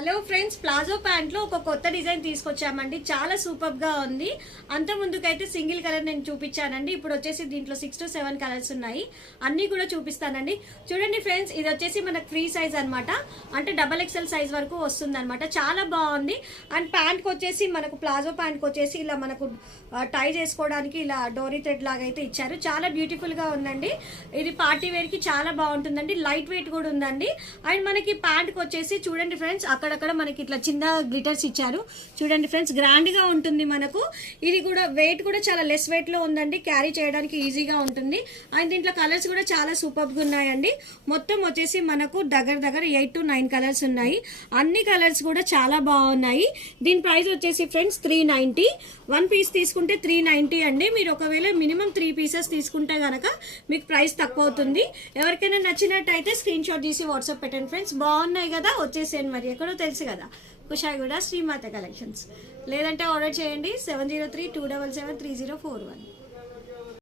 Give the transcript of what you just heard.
Hello friends, palazzo ప్యాంట్లో ఒక కొత్త design తీసుకొచ్చామండి. చాలా సూపర్గా ఉంది. అంత ముందుకైతే సింగిల్ కలర్ నేను చూపించానండి. ఇప్పుడు వచ్చేసి దీంట్లో 6 to 7 కలర్స్ ఉన్నాయి. అన్నీ కూడా చూపిస్తానండి. చూడండి ఫ్రెండ్స్, ఇది వచ్చేసి మనకు ఫ్రీ సైజ్ అనమాట. అంటే XXL సైజ్ వరకు వస్తుంది అనమాట. చాలా బాగుంది. అండ్ ప్యాంట్కి వచ్చేసి మనకు ప్లాజో ప్యాంట్కి వచ్చేసి ఇలా మనకు టై చేసుకోవడానికి ఇలా డోరీ థ్రెడ్ లాగా అయితే ఇచ్చారు. చాలా బ్యూటిఫుల్గా ఉందండి. ఇది పార్టీ వేర్కి చాలా బాగుంటుందండి. లైట్ వెయిట్ కూడా ఉందండి. అండ్ మనకి ప్యాంట్కి వచ్చేసి చూడండి ఫ్రెండ్స్, అక్కడక్కడ మనకి ఇట్లా చిన్న గ్లిటర్స్ ఇచ్చారు. చూడండి ఫ్రెండ్స్, గ్రాండ్ గా ఉంటుంది మనకు. ఇది కూడా వెయిట్ కూడా చాలా లెస్ వెయిట్ లో ఉందండి. క్యారీ చేయడానికి ఈజీగా ఉంటుంది. అండ్ దీంట్లో కలర్స్ కూడా చాలా సూపర్ గా ఉన్నాయండి. మొత్తం వచ్చేసి మనకు దగ్గర 8 to 9 కలర్స్ ఉన్నాయి. అన్ని కలర్స్ కూడా చాలా బాగున్నాయి. దీని ప్రైస్ వచ్చేసి ఫ్రెండ్స్ 390. 1 పీస్ తీసుకుంటే 390 అండి. మీరు ఒకవేళ మినిమం 3 పీసెస్ తీసుకుంటే గనక మీకు ప్రైస్ తక్కువ అవుతుంది. ఎవరికైనా నచ్చినట్టయితే స్క్రీన్ షాట్ తీసి వాట్సాప్ పెట్టండి ఫ్రెండ్స్. బాగున్నాయి కదా, వచ్చేసేయండి. మరి ఎక్కడో తెలుసు కదా, కుషాయిగూడ శ్రీమాత కలెక్షన్స్. లేదంటే ఆర్డర్ చేయండి 703-277-3041.